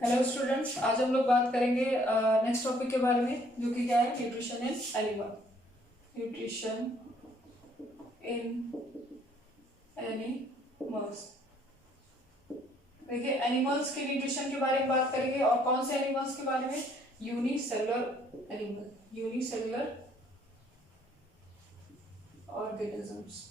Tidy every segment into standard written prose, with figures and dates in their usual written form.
Hello students, आज हम लोग बात करेंगे नेक्स्ट टॉपिक के बारे में, जो कि क्या है, nutrition in animal. Nutrition in animals. देखिए, एनिमल्स के न्यूट्रिशन के बारे में बात करेंगे। और कौन से एनिमल्स के बारे में? Unicellular animal, unicellular organisms.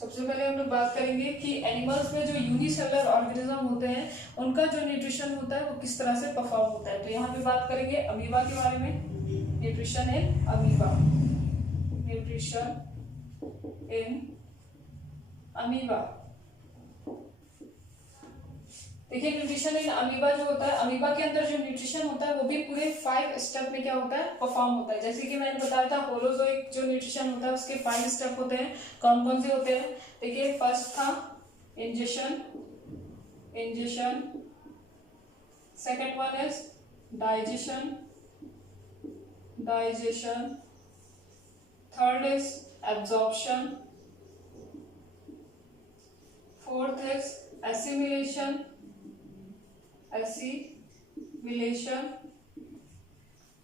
सबसे पहले हम लोग बात करेंगे कि एनिमल्स में जो यूनिसेलुलर ऑर्गेनिज्म होते हैं उनका जो न्यूट्रिशन होता है वो किस तरह से परफॉर्म होता है। तो यहाँ पे बात करेंगे अमीबा के बारे में। Nutrition in amoeba, nutrition in amoeba. देखिए, न्यूट्रिशन इन अमीबा जो होता है, अमीबा के अंदर जो न्यूट्रिशन होता है वो भी पूरे 5 स्टेप में क्या होता है, परफॉर्म होता है। जैसे कि मैंने बताया था, होलोजोइक जो न्यूट्रिशन होता है उसके 5 स्टेप होते हैं। कौन कौन से होते हैं? देखिए, फर्स्ट था ingestion, ingestion. Second one is digestion, digestion. Third is absorption. Fourth is assimilation, assimilation,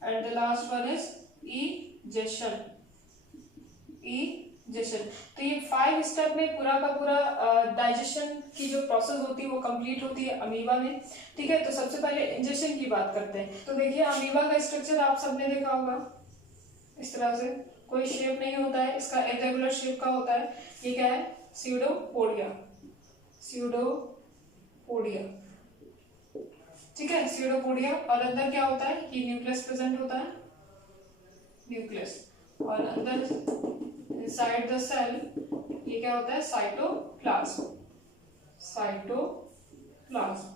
and the last one is egestion, egestion। तो ये 5 स्टेप में पूरा का पूरा डाइजेशन की जो प्रोसेस होती है वो कंप्लीट होती है अमीबा में। ठीक है, तो सबसे पहले इंजेशन की बात करते हैं। तो देखिए, अमीबा का स्ट्रक्चर आप सबने देखा होगा, इस तरह से कोई शेप नहीं होता है, इसका इरेगुलर शेप का होता है। ये क्या है? Pseudopodia, pseudopodia. ठीक है, स्यूडोपोडिया। और अंदर क्या होता है कि न्यूक्लियस प्रेजेंट होता है, न्यूक्लियस। और अंदर इनसाइड द सेल ये क्या होता है? Cytoplasm, cytoplasm.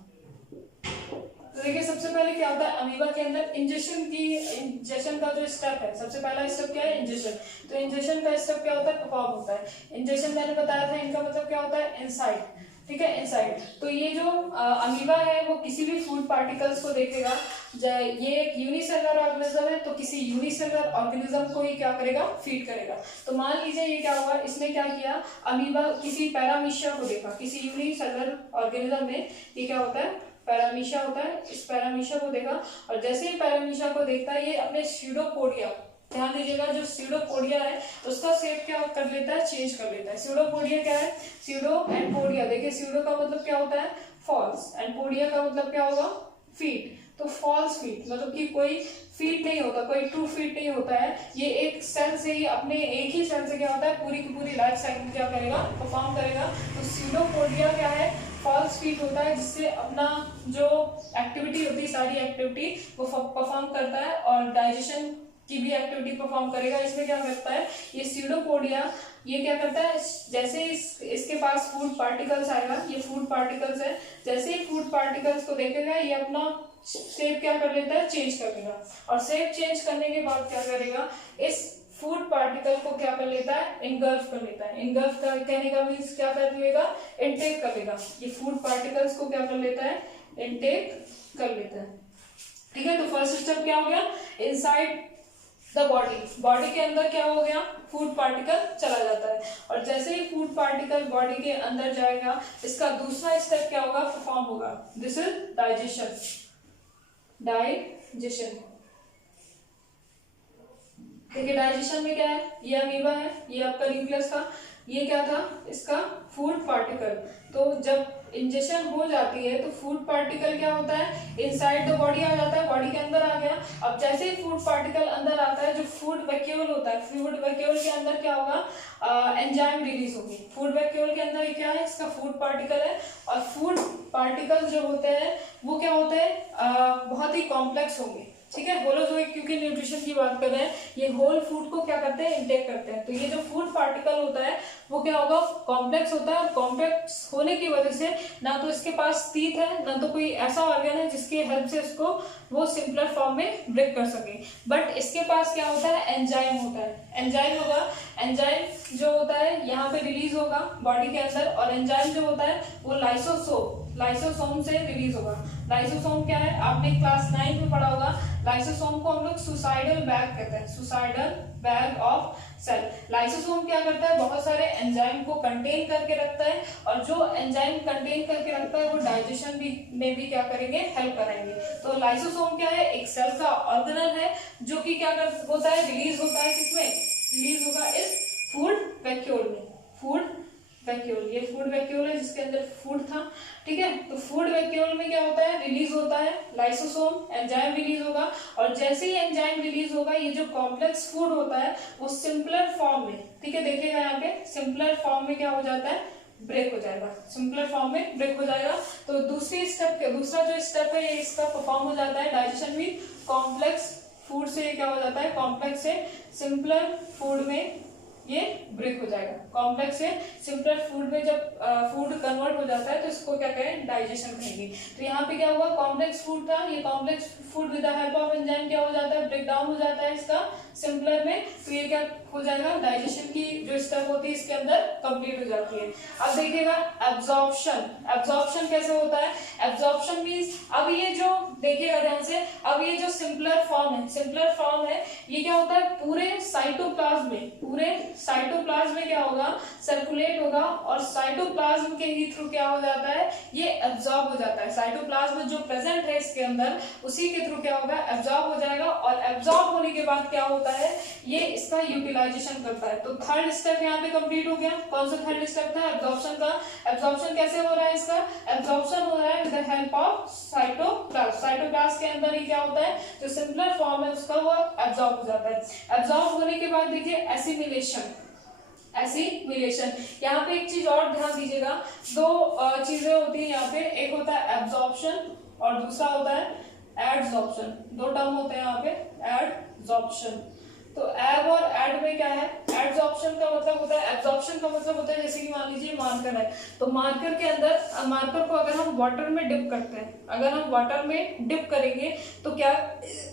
तो देखिए, सबसे पहले क्या होता है अमीबा के अंदर इंजेशन का जो स्टेप है, सबसे पहला स्टेप क्या है? इंजेशन। तो इंजेशन का स्टेप क्या होता है? परफॉर्म होता है। इंजेशन मैंने बताया था, इनका मतलब क्या होता है? इनसाइड। ठीक है, इनसाइड। तो ये जो अमीबा है वो किसी भी फूड पार्टिकल्स को देखेगा। ये एक यूनिसेलुलर ऑर्गेनिज्म है, तो किसी यूनिसेलुलर ऑर्गेनिज्म को ही क्या करेगा? फीड करेगा। तो मान लीजिए ये क्या हुआ, इसने क्या किया, अमीबा किसी पैरामीशिया को देखा, किसी यूनिसेलुलर ऑर्गेनिज्म में ये क्या होता है? पैरामीशिया होता है। इस पैरामीशिया को देखा, और जैसे ही पैरामीशिया को देखता है, ये अपने स्यूडोपोडिया, ध्यान दीजिएगा, जो स्यूडोपोडिया है उसका शेप क्या कर लेता है? चेंज कर लेता है। स्यूडोपोडिया क्या है? Pseudo and podia. देखिए, स्यूडो का मतलब क्या होता है? फॉल्स, एंड पोडिया का मतलब क्या होगा? फीट। तो फॉल्स फीट मतलब कि कोई फीट नहीं होता, कोई ट्रू फीट नहीं होता है। ये एक सेल से ही, अपने एक ही सेल से क्या होता है, पूरी की पूरी लाइफ साइकिल क्या करेगा? परफॉर्म करेगा। तो स्यूडोपोडिया क्या है? फॉल्स फीट होता है, जिससे अपना जो एक्टिविटी होती है, सारी एक्टिविटी वो परफॉर्म करता है, और डाइजेशन की भी एक्टिविटी परफॉर्म करेगा। इसमें क्या करता है ये स्यूडोपोडिया, ये क्या करता है, जैसे इसके पास फूड पार्टिकल्स आएगा, ये फूड पार्टिकल्स है, जैसे ही फूड पार्टिकल्स को देखेगा ये अपना शेप क्या कर लेता है? चेंज कर लेगा। और शेप चेंज करने के बाद क्या करेगा? इस फूड पार्टिकल को क्या कर लेता है? इनगल्फ कर लेता है। इनगल्फ का कहने का मीन्स क्या कर लेगा? इनटेक कर लेगा। ये फूड पार्टिकल्स को क्या कर लेता है? इनटेक कर लेता है। ठीक है, तो फर्स्ट स्टेप क्या हो गया? इनसाइड द बॉडी, बॉडी के अंदर क्या हो गया? फूड पार्टिकल चला जाता है। और जैसे ही फूड पार्टिकल बॉडी के अंदर जाएगा, इसका दूसरा स्टेप क्या होगा? परफॉर्म होगा। This is digestion, digestion. देखिए, डाइजेशन में क्या है? ये अमीबा है, ये आपका न्यूक्लियस था, ये क्या था? इसका फूड पार्टिकल। तो जब इंजेक्शन हो जाती है तो फूड पार्टिकल क्या होता है? इनसाइड द बॉडी आ जाता है, बॉडी के अंदर आ गया। अब जैसे ही फूड पार्टिकल अंदर आता है, जो फूड वैक्यूल होता है, फूड वैक्यूल के अंदर क्या होगा? एंजाइम रिलीज होगी। फूड वैक्यूल के अंदर क्या है? इसका फूड पार्टिकल है। और फूड पार्टिकल जो होते हैं वो क्या होते हैं? बहुत ही कॉम्प्लेक्स होंगे। ठीक है, होलोजोइक, क्योंकि न्यूट्रिशन की बात कर रहे हैं, ये होल फूड को क्या करते हैं? इंटेक करते हैं। तो ये जो फूड पार्टिकल होता है वो क्या होगा? कॉम्प्लेक्स होता है। और कॉम्प्लेक्स होने की वजह से ना तो इसके पास टीथ है, ना तो कोई ऐसा ऑर्गन है जिसकी हेल्प से इसको वो सिंपलर फॉर्म में ब्रेक कर सके। बट इसके पास क्या होता है? एंजाइम होता है। एंजाइम होगा, एंजाइम जो होता है यहाँ पे रिलीज होगा बॉडी के अंदर। और एंजाइम जो होता है वो लाइसोसोम से रिलीज होगा। लाइसोसोम क्या है? आपने क्लास 9 में पढ़ा होगा। लाइसोसोम को हम लोग सुसाइडल बैग कहते हैं, suicidal bag of cell. Lysosome क्या करता है? बहुत सारे एंजाइम को कंटेन करके रखता है, और जो एंजाइम कंटेन करके रखता है वो डाइजेशन भी में भी क्या करेंगे, हेल्प कराएंगे। तो लाइसोसोम क्या है, एक सेल का ऑर्गेनल है जो कि क्या होता है, रिलीज होता है किसमें, रिलीज होगा इस फूड वैक्यूल में। फूड वैक्यूल, ये फूड वैक्यूल है जिसके अंदर फूड था, ठीक है। तो फूड वैक्यूल में क्या होता है, रिलीज होता है लाइसोसोम, एंजाइम रिलीज होगा, और जैसे ही एंजाइम रिलीज होगा ये जो कॉम्प्लेक्स फूड होता है वो सिंपलर फॉर्म में, ठीक है, देखिएगा यहाँ पे सिंपलर फॉर्म में क्या हो जाता है, ब्रेक हो जाएगा, सिंपलर फॉर्म में ब्रेक हो जाएगा। तो दूसरा जो स्टेप है ये इसका परफॉर्म हो जाता है, डाइजेशन भी कॉम्प्लेक्स फूड से क्या हो जाता है, कॉम्प्लेक्स से सिंपलर फूड में ये ब्रेक हो जाएगा। कॉम्प्लेक्स से सिंपलर फूड में जब फूड कन्वर्ट हो जाता है तो इसको क्या कहें, डाइजेशन कहेंगे। तो यहाँ पे क्या हुआ, कॉम्प्लेक्स फूड था, ये complex food with the help of enzyme क्या हो जाता है, ब्रेक डाउन हो जाता है इसका सिंपलर में, तो ये क्या हो जाएगा, डाइजेशन की जो स्टेप होती है इसके अंदर कंप्लीट हो जाती है। अब देखिएगा एब्जॉर्प्शन, एब्जॉर्प्शन कैसे होता है, एब्जॉर्प्शन मींस अब ये जो देखिएगा ध्यान से, अब ये जो सिंपलर फॉर्म है, सिंपलर फॉर्म है, ये क्या होता है पूरे साइटोप्लाज्म में, पूरे साइटोप्लाज्म में क्या होगा, सर्कुलेट होगा, और साइटोप्लाज्म के ही थ्रू क्या हो जाता है, ये एब्जॉर्ब हो जाता है। साइटोप्लाज्म जो प्रेजेंट है इसके अंदर उसी के थ्रू क्या होगा, एब्जॉर्ब हो जाएगा, और एब्जॉर्ब होने के बाद क्या होता है, ये इसका यूटिलाइजेशन करता है। तो थर्ड स्टेप यहाँ पे कंप्लीट हो गया। कौन सा थर्ड स्टेप था, एब्जॉर्प्शन का। एब्जॉर्प्शन कैसे हो रहा है इसका, एब्जॉर्प्शन हो रहा है with the help of cytoplasm. Cytoplasm के अंदर ही क्या होता है, जो सिंपलर फॉर्म है उसका वो एब्जॉर्ब हो जाता है। एब्जॉर्ब होने के बाद देखिए एसिमिलेशन, एसिमिलेशन, यहाँ पे एक चीज और ध्यान दीजिएगा, दो चीजें होती है यहाँ पे, एक होता है एब्जॉर्प्शन और दूसरा होता है एडजॉर्प्शन। दो टर्म होते हैं यहाँ पे, एडजॉर्प्शन। तो एब और एड में क्या है, एडजॉर्प्शन का मतलब होता है, एब्जॉर्प्शन का मतलब होता है जैसे कि मान लीजिए मार्कर है, तो मार्कर के अंदर, मार्कर को अगर हम वाटर में डिप करते हैं, अगर हम वाटर में डिप करेंगे तो क्या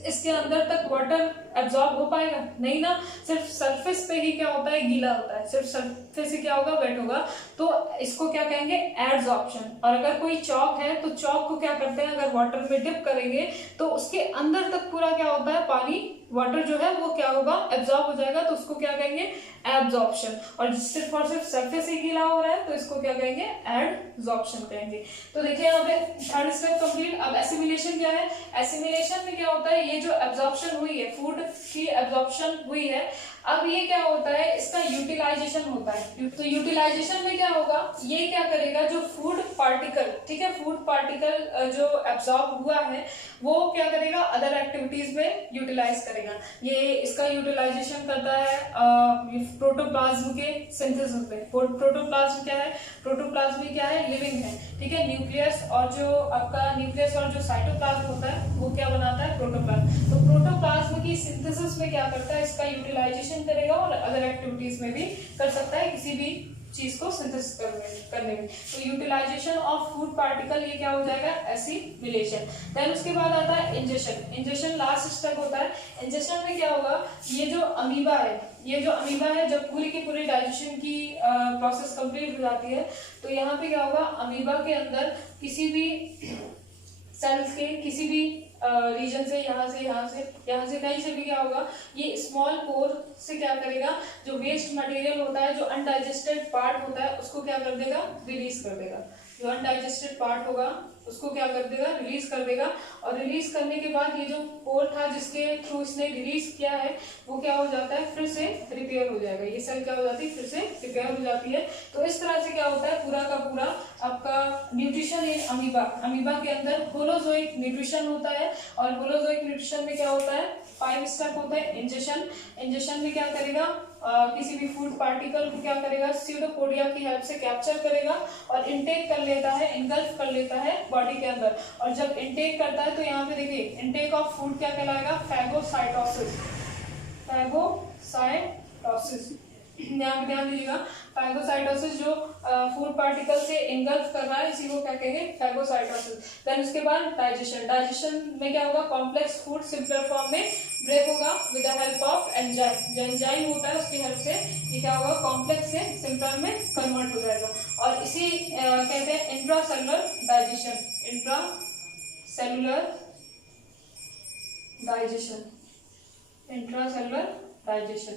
इसके अंदर तक वाटर एब्जॉर्ब हो पाएगा, नहीं ना, सिर्फ सरफेस पे ही क्या होता है, गीला होता है, सिर्फ सरफेस ही क्या होगा, वेट होगा, तो इसको क्या कहेंगे, एडजॉर्प्शन। और अगर कोई चौक है तो चौक को क्या करते हैं, अगर वाटर में डिप करेंगे तो उसके अंदर तक पूरा क्या होता है, पानी, वाटर जो है वो क्या होगा, एब्जॉर्ब हो जाएगा, तो उसको क्या कहेंगे, एब्जॉर्प्शन। और सिर्फ सरफेस ही गीला हो रहा है तो इसको क्या कहेंगे, एडजॉर्प्शन कहेंगे। तो देखिए यहाँ पे थर्ड स्टेप कंप्लीट। अब एसिमिलेशन क्या है, एसिमिलेशन में क्या होता है, ये जो एब्जॉर्प्शन हुई है, फूड की एब्जॉर्प्शन हुई है, अब ये क्या होता है, इसका यूटिलाइजेशन होता है। तो यूटिलाइजेशन में क्या होगा, ये क्या करेगा, जो फूड पार्टिकल, ठीक है, फूड पार्टिकल जो एब्जॉर्ब हुआ है वो क्या करेगा, अदर एक्टिविटीज में यूटिलाइज करेगा। ये इसका यूटिलाइजेशन करता है प्रोटोप्लाज्म के सिंथेसिस में। प्रोटोप्लाज्म क्या है, प्रोटोप्लाज्म क्या है, लिविंग है, ठीक है, न्यूक्लियस और जो आपका न्यूक्लियस और जो साइटोप्लाज्म होता है वो क्या बनाता है, प्रोटोप्लाज्म। तो प्रोटोप्लाज्म की सिंथेसिस में क्या करता है, इसका यूटिलाइजेशन करेगा, और अदर एक्टिविटीज में भी कर सकता है, किसी भी चीज को सिंथेसिस करने में। तो यूटिलाइजेशन ऑफ फूड पार्टिकल ये क्या हो जाएगा, एसिमिलेशन। देन उसके बाद आता है इंजेशन। इंजेशन लास्ट स्टेप होता है। इंजेशन में क्या होगा, ये जो अमीबा है, ये जो अमीबा है, जब पूरी की पूरी डाइजेशन की प्रोसेस कंप्लीट हो जाती है तो यहाँ पे क्या होगा, अमीबा के अंदर किसी भी सेल्स के किसी भी रीजन से, यहाँ से कहीं से भी क्या होगा, ये स्मॉल पोर से क्या करेगा, जो वेस्ट मटेरियल होता है, जो अनडाइजेस्टेड पार्ट होता है उसको क्या कर देगा, रिलीज कर देगा। जो अनडाइजेस्टेड पार्ट होगा उसको क्या कर देगा, रिलीज कर देगा। और रिलीज करने के बाद ये जो पोर था जिसके थ्रू इसने रिलीज किया है वो क्या हो जाता है, फिर से रिपेयर हो जाएगा। ये सेल क्या हो जाती है, फिर से रिपेयर हो जाती है। तो इस तरह से क्या होता है, पूरा का पूरा आपका न्यूट्रिशन इन अमीबा, अमीबा के अंदर होलोजोइक न्यूट्रिशन होता है। और होलोजोइक न्यूट्रिशन में क्या होता है, 5 स्टेप होते हैं। इंजेशन, इंजेशन में क्या करेगा, किसी भी फूड पार्टिकल को क्या करेगा, स्यूडोपोडिया की हेल्प से कैप्चर करेगा और इनटेक कर लेता है, इनगल्फ कर लेता है बॉडी के अंदर। और जब इनटेक करता है तो यहाँ पे देखिए इनटेक ऑफ फूड क्या कहलाएगा, फैगोसाइटोसिस। फैगोसाइटोसिस, यहाँ पे ध्यान दीजिएगा, फैगोसाइटोसिस जो फूड पार्टिकल से इनगल्फ कर रहा है इसी को क्या कहेंगे, फैगोसाइटोसिस। देन उसके बाद डाइजेशन। डाइजेशन में क्या होगा, कॉम्प्लेक्स फूड सिंपलर फॉर्म में ब्रेक होगा with the help of enzyme. जो एंजाइम होता है उसकी हेल्प से ये क्या होगा, कॉम्प्लेक्स से सिंपलर में कन्वर्ट हो जाएगा। और इसी कहते हैं intracellular digestion. Intracellular digestion, intracellular digestion.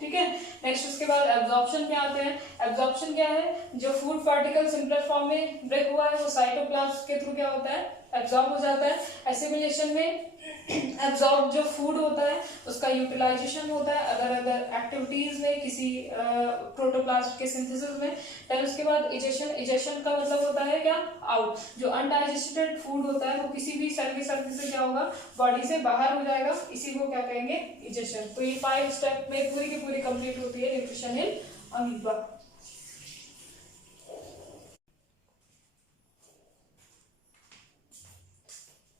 ठीक है। नेक्स्ट उसके बाद एब्जॉर्प्शन पे आते हैं। एब्जॉर्प्शन क्या है, जो फूड पार्टिकल सिंपलर फॉर्म में ब्रेक हुआ है वो साइटोप्लाज्म के थ्रू क्या होता है, एब्जॉर्ब हो जाता है। एसिमिलेशन में एब्जॉर्ब जो फूड होता है उसका यूटिलाइजेशन होता है अदर एक्टिविटीज में, किसी प्रोटोप्लाज्म के सिंथेसिस में। फिर उसके बाद इजेशन, इजेशन का मतलब होता है क्या, आउट। जो अनडाइजेस्टेड फूड होता है वो किसी भी सेल के सर्फेस से क्या होगा, बॉडी से बाहर हो जाएगा, इसी को क्या कहेंगे, इजेशन। तो ये 5 स्टेप में पूरी की पूरी कंप्लीट होती है न्यूट्रिशन इन अमीबा।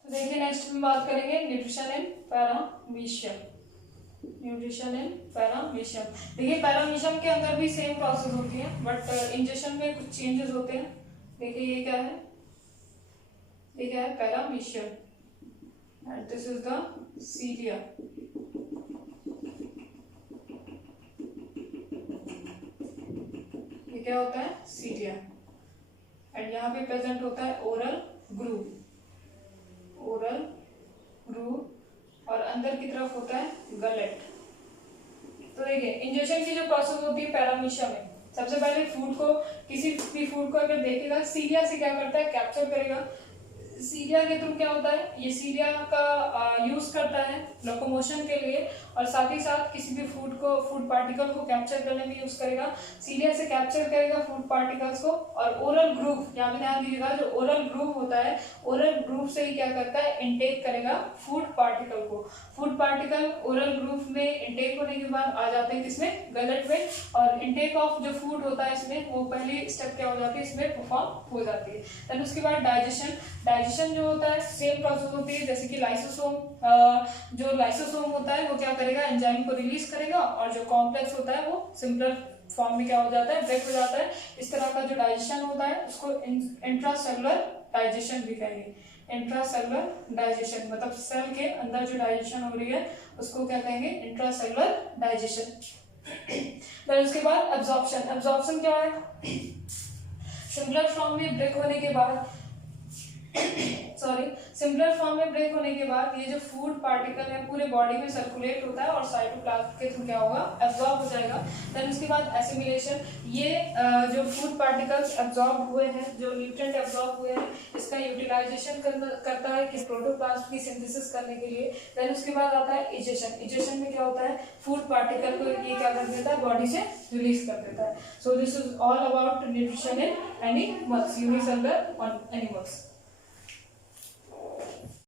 देखिए नेक्स्ट में बात करेंगे nutrition in paramecium. Nutrition in paramecium, देखिए पैरामीशियम के अंदर भी सेम प्रोसेस होती है बट इंजेक्शन में कुछ चेंजेस होते हैं। देखिए ये क्या है, ये क्या है, paramecium and this is the cilia. ये क्या होता है, सीलिया। एंड यहाँ पे प्रेजेंट होता है ओरल ग्रूव, ओरल ग्रूव, और अंदर की तरफ होता है गलेट। तो देखिए इंजेक्शन की जो प्रोसेस होती है पैरामीशियम में, सबसे पहले फूड को, किसी भी फूड को अगर देखेगा सीलिया से क्या करता है, कैप्चर करेगा। सीलिया के थ्रू क्या होता है, ये सीलिया का यूज करता है लोकोमोशन के लिए, और साथ ही साथ किसी भी फूड को, फूड पार्टिकल को कैप्चर करने में यूज करेगा। सीलिया से कैप्चर करेगा फूड पार्टिकल्स को, और ओरल ग्रूव, यहाँ पे ध्यान दीजिएगा, जो ओरल ग्रूव होता है, ओरल ग्रूव से ही क्या करता है, इनटेक करेगा फूड पार्टिकल को। फूड पार्टिकल ओरल ग्रूव में इनटेक होने के बाद आ जाते हैं किसमें, गलट में, और इनटेक ऑफ जो फूड होता है इसमें, वो पहली स्टेप क्या हो जाती है, इसमें परफॉर्म हो जाती है। देन उसके बाद डाइजेशन, डाइजेशन जो होता है सेम प्रोसेस होती है जैसे कि लाइसोसोम, जो लाइसोसोम होता है वो क्या करेगा, एंजाइम को रिलीज करेगा, और जो कॉम्प्लेक्स होता है वो सिंपलर फॉर्म में क्या हो जाता है, ब्रेक हो जाता है। इस तरह का जो डाइजेशन होता है उसको इंट्रासेलुलर डाइजेशन भी कहेंगे। इंट्रासेलुलर डाइजेशन मतलब सेल के अंदर जो डाइजेशन हो रही है उसको क्या कहेंगे, इंट्रासेलुलर डाइजेशन। फिर उसके बाद एब्जॉर्प्शन, एब्जॉर्प्शन क्या है, सिंपलर फॉर्म में ब्रेक होने के बाद सिंपलर फॉर्म में ब्रेक होने के बाद ये जो फूड पार्टिकल है पूरे बॉडी में सर्कुलेट होता है और साइटोप्लाज्म के थ्रू क्या होगा, एब्जॉर्ब हो जाएगा। देन उसके बाद एसिमिलेशन, ये जो फूड पार्टिकल्स एब्जॉर्ब हुए हैं, जो न्यूट्रिएंट एब्जॉर्ब हुए हैं, इसका यूटिलाइजेशन करता है किस, प्रोटोप्लाज्म की सिंथेसिस करने के लिए। देन उसके बाद आता है इजेशन, इजेशन में क्या होता है, फूड पार्टिकल को ये क्या कर देता है, बॉडी से रिलीज कर देता है। So this is all about nutrition in animals, unicellular animals.